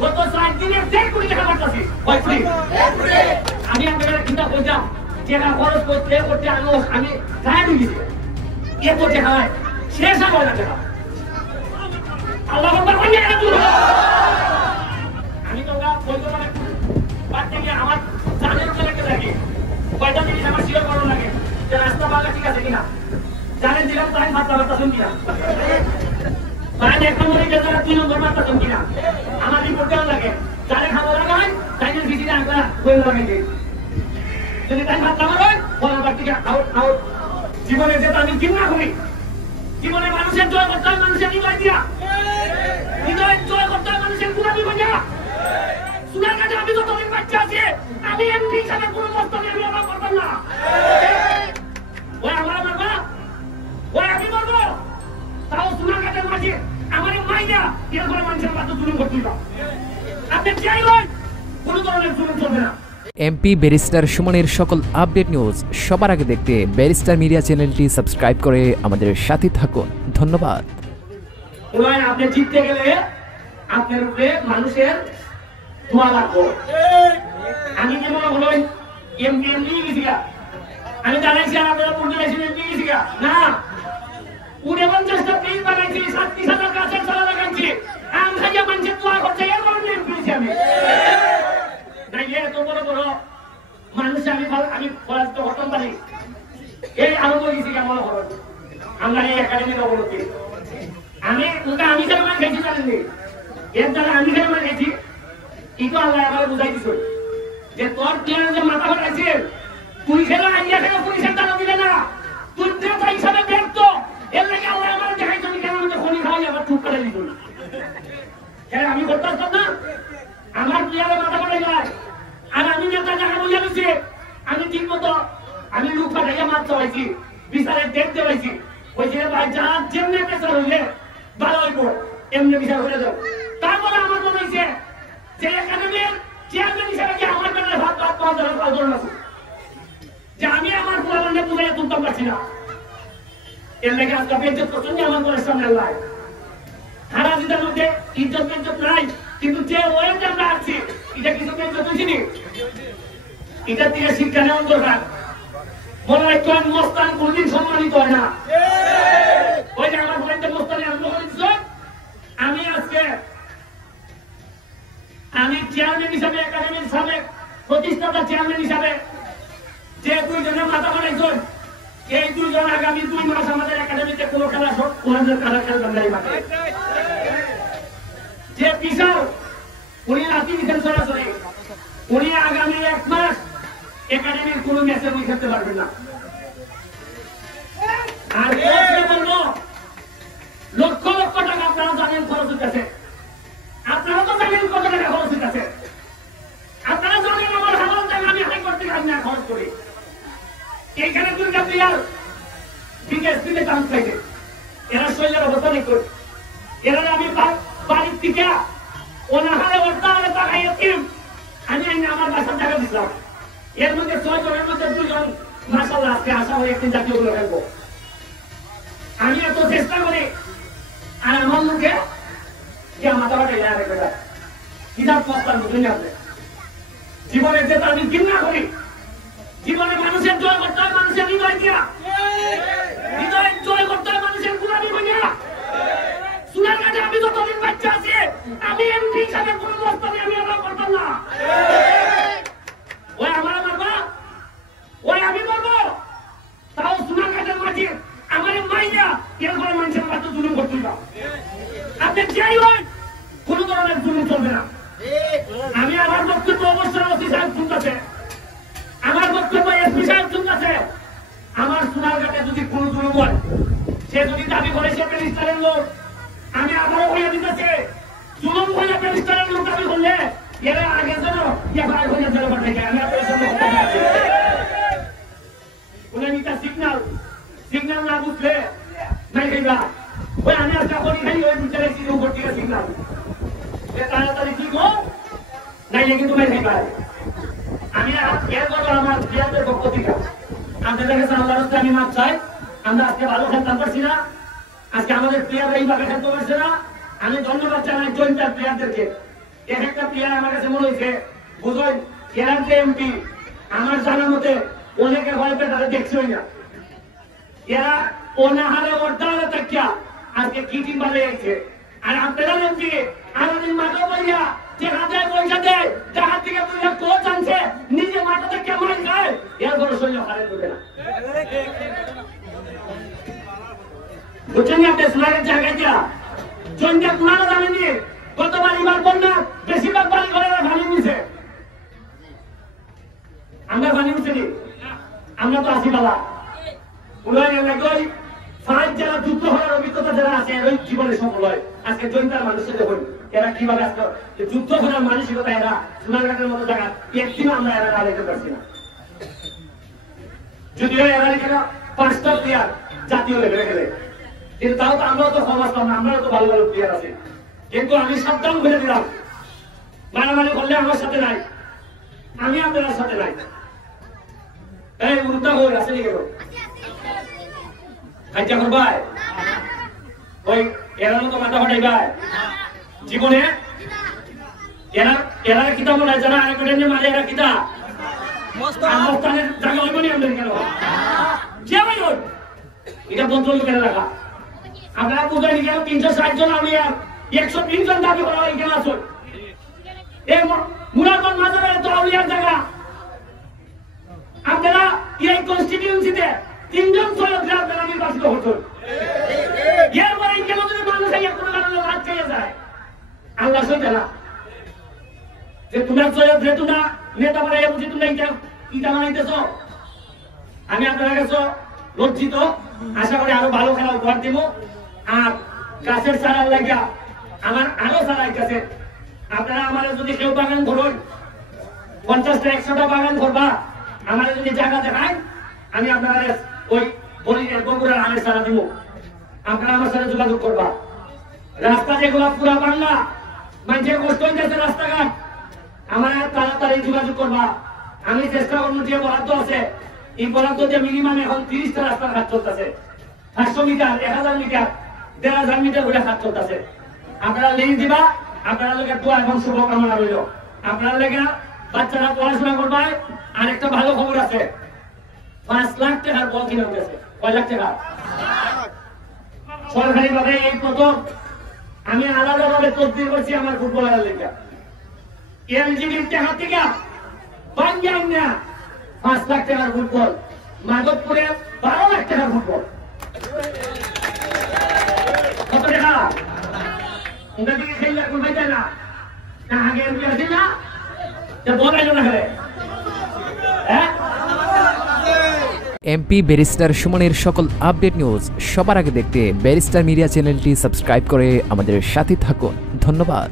গত 4 দিনে 1.5 কোটি টাকা পাঠাচ্ছি কয় কোটি আমি আপনাদের চিন্তা করলাম টাকা খরচ করতে করতে আমি গায়ে ঢুকেছি এত টাকা হয় শেষ হবে না টাকা আল্লাহ আকবার কইয়া গেল আমি তো বলতে পারি বাদ থেকে আমার জানের লাগে লাগে কয়টা জিনিস আমার শিওর করো লাগে যে রাস্তা বাগা ঠিক আছে কিনা জানেন দিলাম তাই মাত্রা শুন কিনা তাই এক নম্বরে গেছে 3 নম্বর মাত্রা শুন কিনা আমার রিপোর্ট দেওয়া লাগে জানে খাবো লাগাই তাইনের ভিজিটে আমরা বই লাগাই দিই যদি তাই মাত্রা আমার হয় বলার পর থেকে আউট আউট জীবনে যেটা আমি ঘৃণা করি জীবনে মানুষের জয় করতে হয় মানুষের হৃদয় দিয়া হৃদয় জয় করতে হয় মানুষের গুণাবি কইয়া সুনার কাছে আমি যতদিন বাচ্চা আছি আমি এমপি হিসাবে কোনো বস্তু আমি অভাব করতাম না ওই আমার বাবা ওই আমি বলবো তাও সুনার কাছে মাঝে আমার মাইয়া এর করে মানুষের বাধ্য জুলুম করতে না আপনি চাই নয় কোনো ধরনের জুলুম চলবে না এমপি ব্যারিস্টার সুমনের সকল আপডেট নিউজ সবার আগে দেখতে ব্যারিস্টার মিডিয়া চ্যানেলটি সাবস্ক্রাইব করে আমাদের সাথে থাকুন ধন্যবাদ আপনি জিততে গেলে আপনার উপরে মানুষের দোয়া লাগবে আমি কি মনে হলো এমপি গেছি আমি জানাইছি আপনারা পূর্ণ এমপি গেছি না 49টা পেজ বানাইছি 37,000 গাছের চারা লাগাইছি আম খাইয়া মানুষের দোয়া করছে এর কারণে এমপি গেছি আমি না এত বড় বড় মানুষ আমি পড়াশোনা করতাম পারি এই আনন্দ গেছি কেমন খবর আমরা এই একাডেমির অবনতি আমি কেন মানে গেছি জানেন এর দ্বারা আমি কেন মানে গেছি এই তো আল্লাহ আমার বুঝাই দিছ যে তোর প্লেয়ার যে মাথা ফাটাইছে তুই খেলা আইয়া খেলা পুলিশের দ্বারা দিলে না তুই নেতা হিসাবে ব্যর্থ এর লাগে আল্লাহ আমার দেখাই তুমি কেন আমাকে খনি খাওয়াই আবার চুপ করে দিত না হ্যাঁ আমি করতে পারতাম না আমার প্লেয়ারের মাথা ফাটাই যায় আর আমি নেতা জায়গা বুঝে দিছি আমি ঠিক মতো আমি লোক পাঠাইয়া মাছ চালাইছি বিচারের ডেট দেওয়াইছি ওই যে ভাই যার যেমনি পেশার হইলে ভালো হইব এমনি বিচার করে দাও তারপরে আমার মনে হয়েছে যে একাডেমির চেয়ারম্যান হিসেবে কি আমার পেটে ভাত ভাত পাওয়া ধরুন আছে যে আমি আমার পুরাবন্ধে বুঝাইয়া তুলতাম পারছি না এর লেগে আজকে বেজ্জত করছেন আমার ঘরের সামনে লাই হারা জিতার মধ্যে ইজ্জত বেজ্জত নাই কিন্তু যে ওয়েতে আমরা আসছি এটা কিছু বেজ্জত হয়েছিনি এটা থেকে শিক্ষা নেওয়ার দরকার মনে রাখতে হয় মস্তান কোনদিন সম্মানিত হয় না ওই যে আমার ভাইতে মস্তানি আমি আজকে আমি চেয়ারম্যান হিসাবে একাডেমির সাবেক প্রতিষ্ঠাতা চেয়ারম্যান হিসাবে যে 2 জনের মাথা বানাইছেন এই 2 জন আগামী 2 মাস আমাদের একাডেমিতে কোনো খেলা সব খেলা খেলবেন না এই মাঠে যে বিশাল উনি রাতি দিচ্ছেন সরাসরি উনি আগামী 1 মাস একাডেমির কোনো ম্যাচে উনি খেলতে পারবেন না আর বলবো লক্ষ লক্ষ টাকা আপনারা জানেন খরচ হচ্ছে আপনারা তো জানেন কত টাকা খরচ হচ্ছে আপনারা জানেন আমার হাজার টাকা আমি হাইকোর্ট থেকে আমি খরচ করি এইখানে 2টা প্লেয়ার বিকেএসপিতে চান্স পাইছে এরা শৈলের অবস্থা নেই করি এরা আমি বাড়ির থেকে অনাহারে অর্থাহারে টাকাইয়া টিম আমি আমার বাসার টাকা দিচ্ছিলাম এর মধ্যে 6 জনের মধ্যে 2 জন মাশাআল্লাহ আজকে আশা হয় একদিন জাতীয় দলে খেলবো আমি এত চেষ্টা করি আর আমার মুখে যে মাথা বাটাই যায় আরেকটা কিতাব পস্তার বুঝে যাবে জীবনে যেটা আমি ঘৃণা করি জীবনে মানুষের জয় করতে হয় মানুষের হৃদয় দিয়া হৃদয় জয় করতে হয় মানুষের গুণাবি কইয়া সুনার কাছে আমি যতদিন বাচ্চা আছি আমি এমপি হিসাবে কোনো বস্তু আমি অভাব করতাম না ওই আমার বাবা ওই আমি বলবো তাও সুনার কাছে মাঝে আমার মাইয়া এর করে মানুষের বাধ্য জুলুম করতে না আপনি যাই হয় কোনো ধরনের জুলুম চলবে না আমি আমার বক্তব্য অবশ্যই ওসি সাহেব শুনতেছে আমার বক্তব্য এসপি সাহেব শুনতেছে আমার সোনারঘাটে যদি কোনো জুলুম হয় সে যদি দাবি করে সে প্যারিস্টারের লোক আমি আবারও হইয়া দিতেছে জুলুম হইয়া প্যারিস্টারের লোক দাবি করলে এরা আগে যেন এবার হইয়া যেন পাঠাই আমি আপনার সঙ্গে বলে নিতা সিগন্যাল না বুঝলে নাই খাইবা ওই আমি আজকে করি খাই ওই বিচারে সিদ্ধ করতে সিগন্যাল তাড়াতাড়ি কি গো নাইলে কিন্তু নাই খাইবা আমি এর কথা আমার প্রিয়াদের পক্ষ থেকে আপনাদের কাছে আল্লাহর রাস্তায় আমি মাপ চাই আমরা আজকে ভালো খেলতে পারছি না আজকে আমাদের প্লেয়ার এইভাবে খেলতে পারছে না আমি ধন্যবাদ জানাই জয়েন্টার প্লেয়ারদেরকে এক একটা প্লেয়ার আমার কাছে মনে হয়েছে বুঝলেন এরার যে এমপি আমার জানার মতে অনেকের হয়তো তারা দেখছই না এরা অনাহারে অর্ধারে থাকিয়া আজকে কি টিম বাজে গেছে আর আপনারা এমপি আমাদের মাঠে বইয়া যে হাজার পয়সা দেয় যাহার থেকে পয়সা কোচ আনছে নিজে মাঠে থেকে মার খায় এর কোনো শরীর হারে দেবে না বুঝছেন আপনি সোনারের জায়গায় দিয়া জনকে পুরানো জানেনি গতবার এবার বন্যা বেশিরভাগ বাড়ি ঘরে ভালো নিছে আমরা পানি উঠছি আমরা তো আসি বাবা উন্নয়ন ফাইভ যারা যুদ্ধ হওয়ার অভিজ্ঞতা যারা আছে এর জীবনে সফল হয় আজকে জৈন্তার মানুষের দেখুন এরা কিভাবে আজকে যুদ্ধ করার মানসিকতা এরা সোনারঘাটের মতো জায়গা একদিন আমরা এরা দেখতে পারছি না যদিও এরা এখানে 5টা প্লেয়ার জাতীয় লেভেলে গেলে কিন্তু তাও তো আমরাও তো ক্ষমা পাবো না আমরাও তো ভালো ভালো প্লেয়ার আছে কিন্তু আমি সাবধান করে দিলাম মারামারি করলে আমার সাথে নাই আমি আপনার সাথে নাই এই উল্টা হয়ে আছে নি কেন খাইতে করবাই ওই এরা তো মাথা ফাটাইবাই জীবনে এরা এরা কিতা মনে হয় যারা আরেকটা মাঝে এরা কিতা মস্তানের জায়গা হইব নি আমাদের কেন যে ভাই এটা বন্ধ করে রাখা আপনারা বুঝে নি কেন 360 জন আমি আর 103 জন দাবি করা এখানে আসো এই মুরাদগঞ্জ মাজারের তো আউলিয়ার জায়গা আপনারা এই কনস্টিটিউয়েন্সিতে 3 জন সৈয়দ আপনারা নির্বাচিত হতো এরপরে কেন যদি মানুষ এই কোনো কারণে রাত খেয়ে যায় আল্লাহ সইতে না যে তোমরা সৈয়দ রে তোমরা নেতা বানাইয়া বুঝি তোমরা ইটা বানাইতেছ আমি আপনার কাছে লজ্জিত আশা করি আরো ভালো খেলা উপহার দিব আর গাছের চারার লাগিয়া আমার আরো চারাই কাছে আপনারা আমার যদি কেউ বাগান ধরুন 50টা 100টা বাগান ধরবা আমার যদি জায়গা দেখায় আমি আপনারা ওই বলির বগুড়ার আমের চারা দিব আপনারা আমার সাথে যোগাযোগ করবা রাস্তা যেগুলো পুরা বাংলা মানুষের কষ্ট হইতেছে রাস্তাঘাট আমার তাড়াতাড়ি যোগাযোগ করবা আমি চেষ্টা করবো যে বরাদ্দ আছে এই বরাদ্দ যে মিনিমাম এখন 30টা রাস্তাঘাট চলতেছে 500 মিটার 1000 মিটার 1500 মিটার করে কাজ চলতেছে আপনারা লিঙ্ক দিবা আপনারা লোকে দোয়া এবং শুভকামনা রইল আপনারা লেগে বাচ্চারা পড়াশোনা করবে আরেকটা ভালো খবর আছে 5 লাখ টাকার বল কিনে গেছে কয় লাখ টাকা সরকারি ভাবে এই প্রথম আমি আলাদাভাবে তদবির করছি আমার ফুটবলারের লেগে এলজিবির টাকা থেকে বাঙ্গাই না 5 লাখ টাকার ফুটবল মাধবপুরে 12 লাখ টাকার ফুটবল কত টাকা ওটা থেকে খেললে কোথায় যায় না আগে এমপি আসি না বলাইল না খেলে হ্যাঁ এমপি ব্যারিস্টার সুমনের সকল আপডেট নিউজ সবার আগে দেখতে ব্যারিস্টার মিডিয়া চ্যানেলটি সাবস্ক্রাইব করে আমাদের সাথে থাকুন ধন্যবাদ।